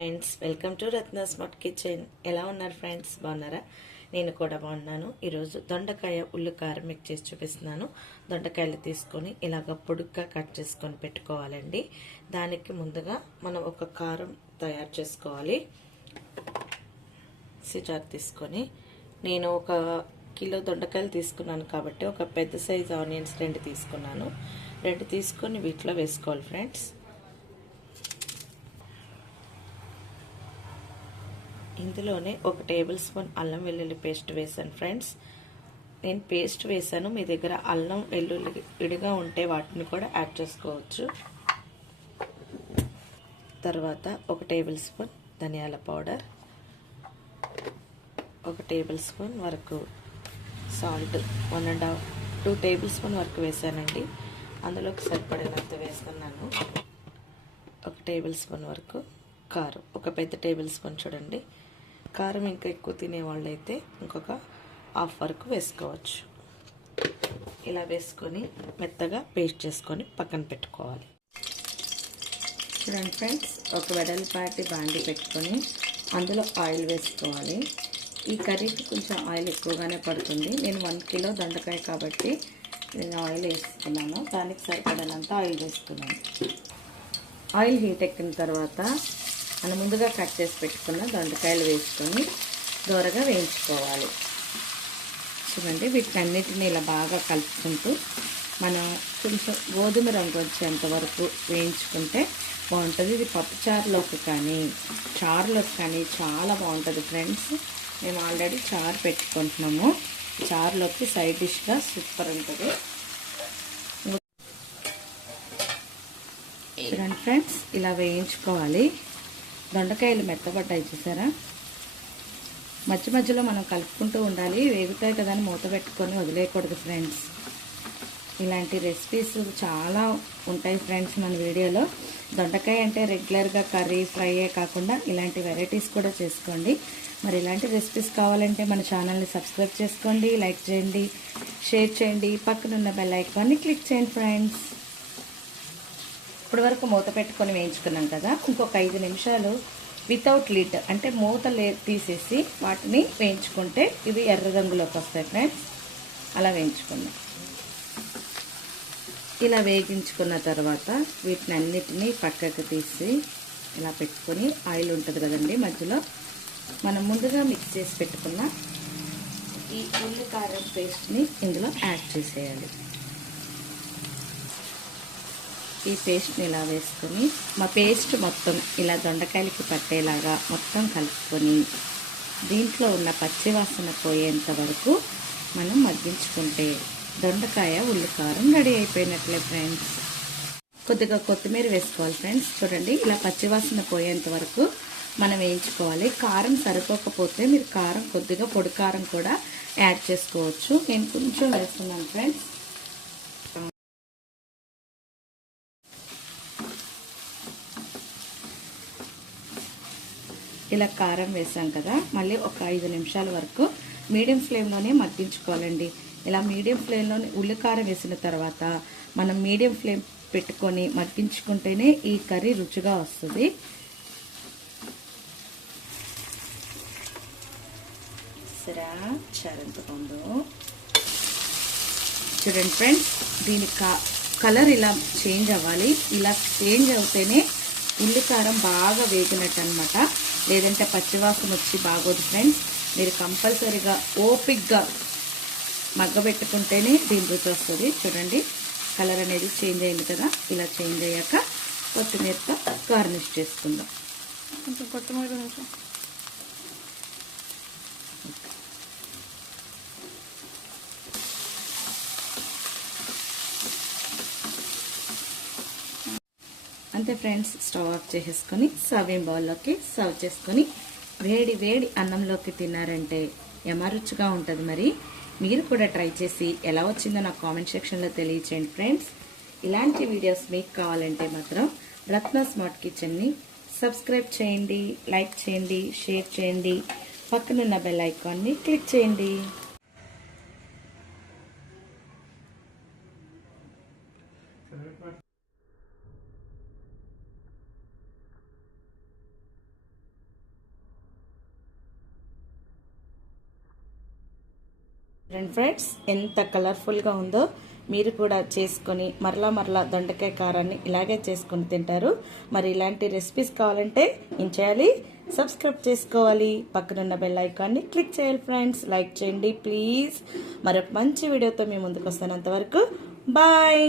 Friends, welcome to Ratna smart kitchen. ఎలా ఉన్నారు friends? బాగున్నారా? నేను కూడా బాగున్నాను. ఈరోజు దొండకాయ ఉల్లి కారం మీకు చేసి చూపిస్తున్నాను. దొండకాయలు తీసుకొని ఇలాగ పొడుగ్గా కట్ చేసుకొని పెట్టుకోవాలండి. దానికి ముందుగా మనం ఒక కారం తయారు చేసుకోవాలి. సిజార్ తీసుకొని నేను ఒక కిలో దొండకాయలు తీసుకున్నాను కాబట్టి ఒక పెద్ద సైజు ఆనియన్స్ 2 తీసుకున్నాను. 2 తీసుకొని వీటిలో వేసుకోవాలి ఫ్రెండ్స్. ఇందులోనే ఒక టేబుల్ స్పూన్ అల్లం వెల్లుల్లి పేస్ట్ వేసాను ఫ్రెండ్స్. నేను పేస్ట్ వేసాను, మీ దగ్గర అల్లం వెల్లుల్లి విడిగా ఉంటే వాటిని కూడా యాడ్ చేసుకోవచ్చు. తర్వాత ఒక టేబుల్ స్పూన్ ధనియాల పౌడర్, ఒక టేబుల్ స్పూన్ వరకు సాల్ట్, 2 టేబుల్ స్పూన్ వరకు వేసానండి. అందులోకి సరిపడినంత వేస్తున్నాను. ఒక టేబుల్ స్పూన్ వరకు కారం, ఒక పెద్ద టేబుల్ స్పూన్ చూడండి. కారం ఇంకా ఎక్కువ తినేవాళ్ళు అయితే ఇంకొక హాఫ్ వరకు వేసుకోవచ్చు. ఇలా వేసుకొని మెత్తగా పేస్ట్ చేసుకొని పక్కన పెట్టుకోవాలి. చూడండి ఫ్రెండ్స్, ఒక వెడల్పాటి బాండి పెట్టుకొని అందులో ఆయిల్ వేసుకోవాలి. ఈ కర్రీకి కొంచెం ఆయిల్ ఎక్కువగానే పడుతుంది. నేను 1 కిలో దొండకాయ కాబట్టి నేను ఆయిల్ వేసుకున్నాను. దానికి సరిపడినంత ఆయిల్ వేసుకున్నాను. ఆయిల్ హీట్ ఎక్కిన తర్వాత మనం ముందుగా కట్ చేసి పెట్టుకున్న దొండకాయలు వేసుకొని దూరగా వేయించుకోవాలి. చూడండి, వీటన్నిటిని ఇలా బాగా కలుపుకుంటూ మనం కొంచెం గోధుమ రంగు వచ్చేంత వరకు వేయించుకుంటే బాగుంటుంది. ఇది పప్పుచారులోకి కానీ చారులోకి కానీ చాలా బాగుంటుంది ఫ్రెండ్స్. మేము ఆల్రెడీ చారు పెట్టుకుంటున్నాము. చారులోకి సైడ్ డిష్గా సూపర్ ఉంటుంది. చూడండి ఫ్రెండ్స్, ఇలా వేయించుకోవాలి. దొండకాయలు మెత్తబడ్డాయి చూసారా? మధ్య మధ్యలో మనం కలుపుకుంటూ ఉండాలి. వేగుతాయి కదా అని మూత పెట్టుకొని వదిలేయకూడదు ఫ్రెండ్స్. ఇలాంటి రెసిపీస్ చాలా ఉంటాయి ఫ్రెండ్స్ మన వీడియోలో. దొండకాయ అంటే రెగ్యులర్గా కర్రీ ఫ్రైయే కాకుండా ఇలాంటి వెరైటీస్ కూడా చేసుకోండి. మరి ఇలాంటి రెసిపీస్ కావాలంటే మన ఛానల్ని సబ్స్క్రైబ్ చేసుకోండి, లైక్ చేయండి, షేర్ చేయండి, పక్కనున్న బెల్ ఐకాన్ని క్లిక్ చేయండి ఫ్రెండ్స్. ఇప్పటి వరకు మూత పెట్టుకొని వేయించుకున్నాం కదా, ఇంకొక 5 నిమిషాలు వితౌట్ లిడ్ అంటే మూత తీసేసి వాటిని వేయించుకుంటే ఇవి ఎర్ర రంగులోకి వస్తాయి ఫ్రెండ్స్. అలా వేయించుకుందాం. ఇలా వేగించుకున్న తర్వాత వీటిని అన్నిటినీ పక్కకు తీసి ఇలా పెట్టుకొని ఆయిల్ ఉంటుంది కదండి మధ్యలో, మనం ముందుగా మిక్స్ చేసి పెట్టుకున్న ఈ ఉల్లి కారం పేస్ట్ని ఇందులో యాడ్ చేసేయాలి. ఈ పేస్ట్ని ఇలా వేసుకొని మా పేస్ట్ మొత్తం ఇలా దొండకాయలకి పట్టేలాగా మొత్తం కలుపుకొని దీంట్లో ఉన్న పచ్చివాసన పోయేంత వరకు మనం మగ్గించుకుంటే దొండకాయ ఉల్లికారం రెడీ అయిపోయినట్లే ఫ్రెండ్స్. కొద్దిగా కొత్తిమీర వేసుకోవాలి ఫ్రెండ్స్. చూడండి, ఇలా పచ్చివాసన పోయేంత వరకు మనం వేయించుకోవాలి. కారం సరిపోకపోతే మీరు కారం కొద్దిగా పొడి కారం కూడా యాడ్ చేసుకోవచ్చు. నేను కొంచెం వేస్తున్నాను ఫ్రెండ్స్. ఇలా కారం వేసాం కదా, మళ్ళీ ఒక 5 నిమిషాల వరకు మీడియం ఫ్లేమ్లోనే మగ్గించుకోవాలండి. ఇలా మీడియం ఫ్లేమ్లోనే ఉల్లికారం వేసిన తర్వాత మనం మీడియం ఫ్లేమ్ పెట్టుకొని మగ్గించుకుంటేనే ఈ కర్రీ రుచిగా వస్తుంది. సరే, ఎంత బాగుందో చూడండి ఫ్రెండ్స్. దీని కలర్ ఇలా చేంజ్ అవ్వాలి. ఇలా చేంజ్ అవుతేనే ఉల్లికారం బాగా వేగినట్టు అనమాట. లేదంటే పచ్చివాసన వచ్చి బాగోదు ఫ్రెండ్స్. మీరు కంపల్సరీగా ఓపిక్గా మగ్గబెట్టుకుంటేనే దీని రుచి వస్తుంది. చూడండి, కలర్ అనేది చేంజ్ అయింది కదా. ఇలా చేంజ్ అయ్యాక కొత్తిమీరతో గార్నిష్ చేసుకుందాం. కొంచెం కొత్తిమీర అంతే ఫ్రెండ్స్. స్టవ్ ఆఫ్ చేసేసుకొని సర్వింగ్ బౌల్లోకి సర్వ్ చేసుకొని వేడి వేడి అన్నంలోకి తిన్నారంటే రుచిగా ఉంటుంది. మరి మీరు కూడా ట్రై చేసి ఎలా వచ్చిందో నాకు కామెంట్ సెక్షన్లో తెలియచేయండి ఫ్రెండ్స్. ఇలాంటి వీడియోస్ మీకు కావాలంటే మాత్రం రత్న స్మార్ట్ కిచెన్ని సబ్స్క్రైబ్ చేయండి, లైక్ చేయండి, షేర్ చేయండి, పక్కనున్న బెల్ ఐకాన్ని క్లిక్ చేయండి. ఫ్రెండ్స్ ఎంత కలర్ఫుల్గా ఉందో. మీరు కూడా చేసుకొని మరలా దొండకాయ కారాన్ని ఇలాగే చేసుకొని తింటారు. మరి ఇలాంటి రెసిపీస్ కావాలంటే ఏం చేయాలి? సబ్స్క్రైబ్ చేసుకోవాలి, పక్కనున్న బెల్ ఐకాన్ని క్లిక్ చేయాలి ఫ్రెండ్స్. లైక్ చేయండి ప్లీజ్. మరొక మంచి వీడియోతో మీ ముందుకు వస్తాను. అంతవరకు బాయ్.